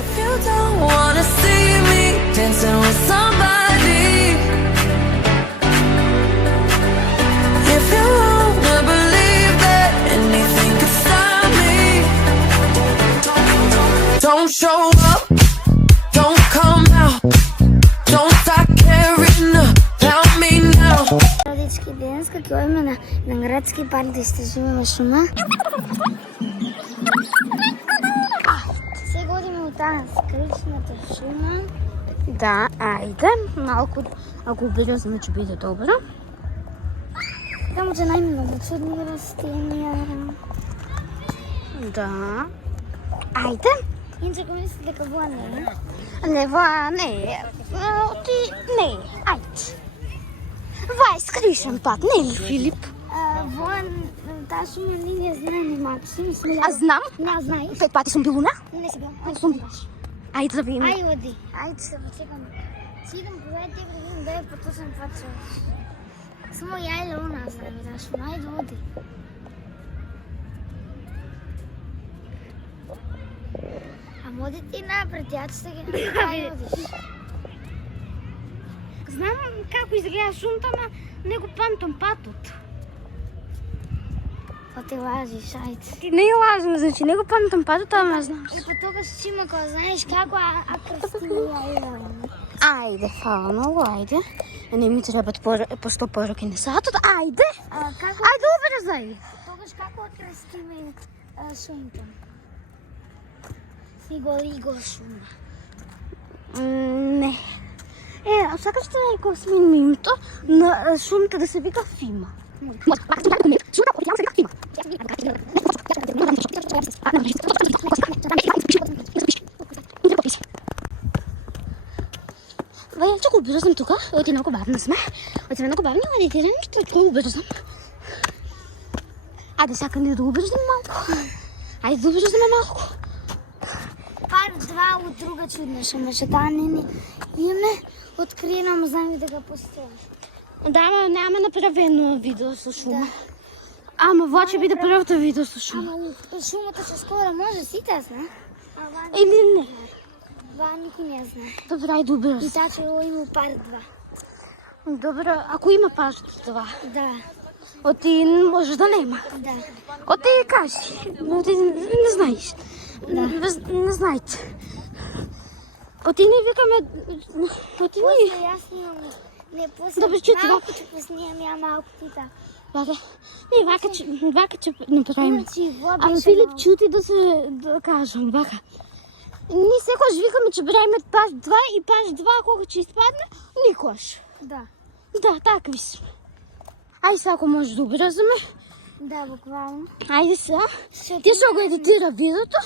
If you don't wanna see me dancing with somebody, if you wanna believe that anything could stop me, don't show up, don't come out, don't start caring about me now. Родички ден, како име на градски парк да истражуваме шума. Сега одиме у таа скришната шума. Да, ајде, малку, ако убрзаме ќе биде добро. Таму ќе најмногу чудни растенија. Да. Ајде. Инче кој мисли дека воа не е? Не, ва, не. Ти, не, ајде. Ва е скришен пат, не ли, Филип? Воа, таа шума не знае максим. А знам. Не знаеш? 5 пати сум бил на? Не си бил. Не сум. Ајде да видиме. Ај, оди. Ајде се почекам. Си идам позади тебе да видим да е поточен това човек. Само ја или она знам, да шума, ајде оди. Ама оди ти напред, ја ќе се ги ајде одиш. Знам како изгледа шумта, ама не го памтам патот. Па ти лажиш, ајде. Не е важно, значи не го памтам патот, ама знам. И па тогаш си има кога знаеш како, а Кристина ја идам. Ајде, фала многу, ајде. Не ми требат по 100 пороки на сатот, ајде. Како? Ајде, убрзај. Тогаш како Кристина шумта? Си го иго шума. Не. А сакаш да некој сменим името на шумата да се вика Фима. Вај, чако убрзам тука, оти многу бавна сме. Оти многу бавни, медитирам, што убрзам. Ајде, сакам да убрзам малку. Ајде да убрзаме малку. Парк 2 од друга чудна шума, што таа не имаме откриено, ама знаеме да го постои. Да, ама нема направено видео со шума. Ама во ќе биде првото видео со шума. Ама шумата што скоро може сите знае. Или не? Ва никој не знае. Добро, ајде убрз. И таа ќе го има парк 2. Добро, ако има парк 2. Да, Оти може да нема. да. Оти кажи. Оти не знаеш. Не знаете. Оти не викаме... Оти не... После јас снимам. Не, после Добре, чути, малку ќе поснимам ја малку тита. Вака, не, вака ќе направиме. Значи, во Ама беше Филип, малку. чути да кажам, вака. Ние секојаш викаме че правиме паш 2 и паш 2 кога ќе испадне, никош. Да, Да, такви сме. Ајде сега ако може да убрзаме. да, буквално. Ајде сега. Што Ти што го едитира видеото,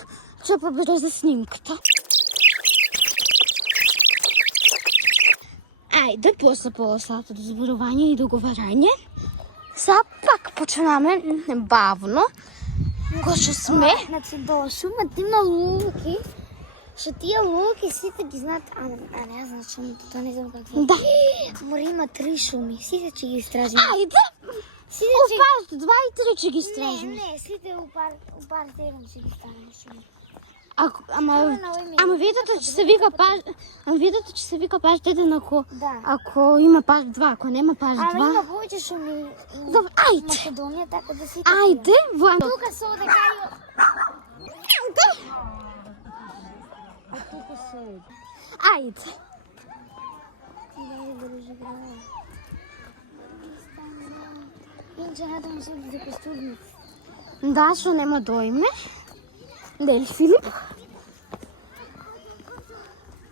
ќе побрза снимката. Ајде, после полосато до зборување и договарање. Сега пак почнаме бавно. Кој што сме. Значи, до шумата има луки. Што тие луки сите ги знаат, а не знаат шумата, тоа не знам какво. Да. Мора има 3 шуми, сите ќе ги истражиме. Ајде. Сите У ќе... парк 2 и 3 ќе ги стражиме. Не, сите у парк 1 ќе ги ставиме шуми. Ама видите че се вика паш, видите че се вика паш деден Да. ако има паш 2, ако нема паш 2. Ама има повеќе шуми. Добро, ајде. Македонија, така да сите. Ајде, ван. Тука се оде кај. Ајде. Инче надам се да костурница. Да, што нема доиме. Дели Филип?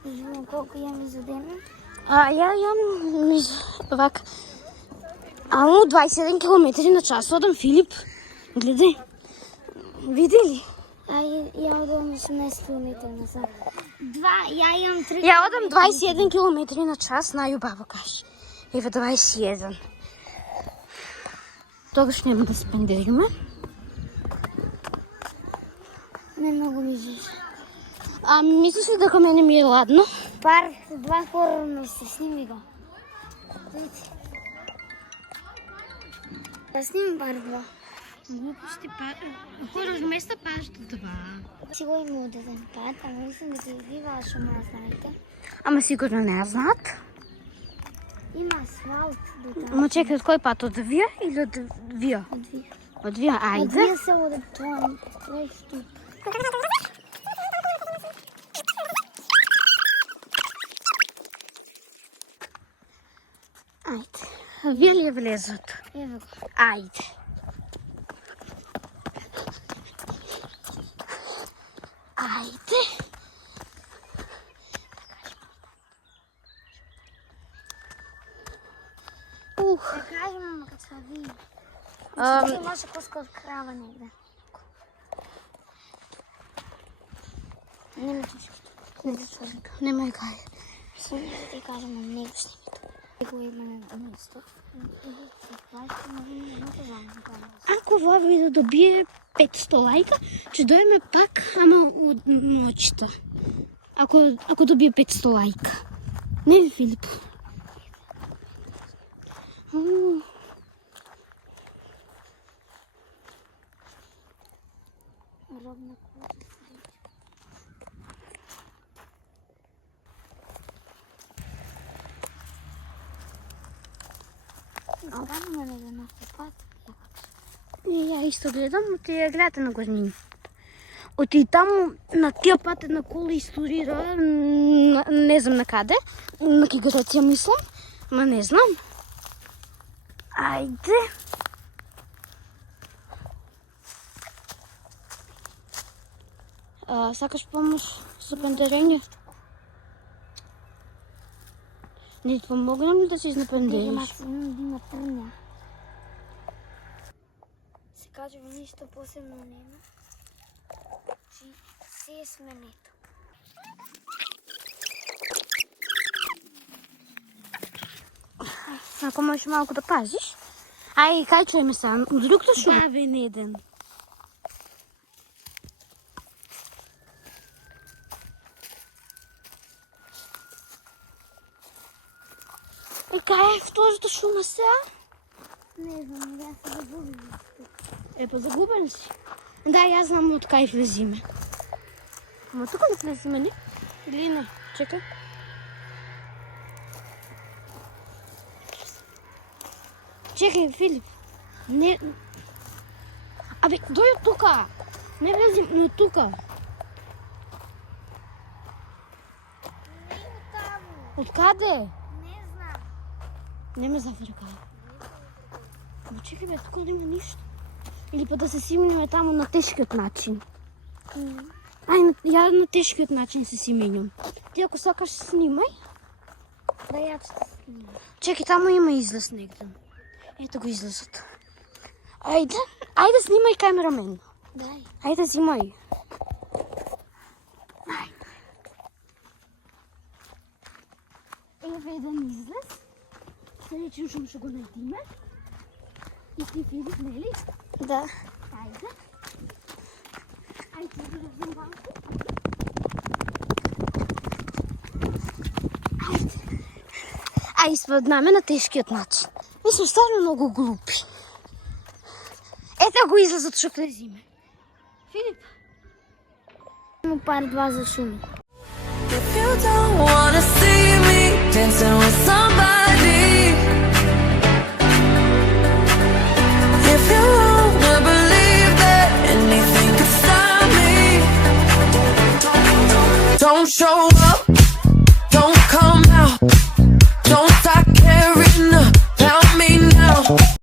Знам колку јам изодена. Ја вака. Ама 21 км на час одам, Филип. Гледај. Види ли? Ја одам 18 км на сат. Ја имам 3. Ја одам 21 км на час, најубаво кажи. Еве 21. Тогаш нема да спендериме. Не многу ми жеше. Мислиш ли дека мене ми е ладно? Парк 2 хорор месте, сними го. Видите. Да сними парк 2. Глупости, хорор место паш 2. Си го има одеден пат, ама мислам дека и ви вашо ма знаете. Ама сигурно не ја знаат. Има асфалт до таму. Ама чекай, од кој пат? Од вија или од вија? Од вија. Од вија, Од ајде. вија се оде тоа, тој ступ. Ајде. Вие ли ја влезот? Ево го. Ајде. Ајде. Да кажем, ама кад се види. Се може поскоро крава негде. Нема тушките. Нема кај. Ще да ти кажем, ама него снимите. Го има на место. Ако ова видео добие 500 лајка, ќе дојме пак, ама од ноќта. Ако добие 500 лајка. Не ли, Филип? Ровна кожа. Гледаме ли на пат? Ја исто гледам, ти ја гледате на гознини. Оти таму на тија пат една кола историра, не знам на каде, на ки Греција мислам, ма не знам. Ајде. Сакаш помош за пендерење? Не ти помогнам ли да се изнапендериш? Има трня. Се кажува ништо посебно нема. Се е сменето. Ако можеш малку да пазиш. Ај, кај чуеме сам? Од другото шум? Бавен еден. Кај е второто шума сега? Не знам, ја се загубим. Па загубен си. Да, јас знам од кај влезиме. Ама тука не влезиме, не? Или не? Чекај. Чекај, Филип. Не... Абе, дој од тука. Не влезим, но тука. Не таму. Од каде? Не знам. Не ме зафира кај. Ама чекај бе, тука нема ништо. Или па да се симениме таму на тешкиот начин. Ај, ја на тешкиот начин се сименјам. Ти ако сакаш снимај. Да ја ще снимам. Чекај, таму има излез негде. Ето го излезот. Ајде, ајде снимај камерамен. Дај. Ајде снимај. Ајде. Еве еден излез. Следеќи шум ќе го најдиме. И ти Филип, нели? Да. Ајде. Ајде да влезем малку. Ајде. Ај, испаднаме на тешкиот начин. Ми сме стварно многу глупи. Ето го излезот што влезиме. Филип. Има пар два за шуми. If you don't wanna see me dancing with somebody, if you wanna believe that anything could stop me, don't show up, don't come out.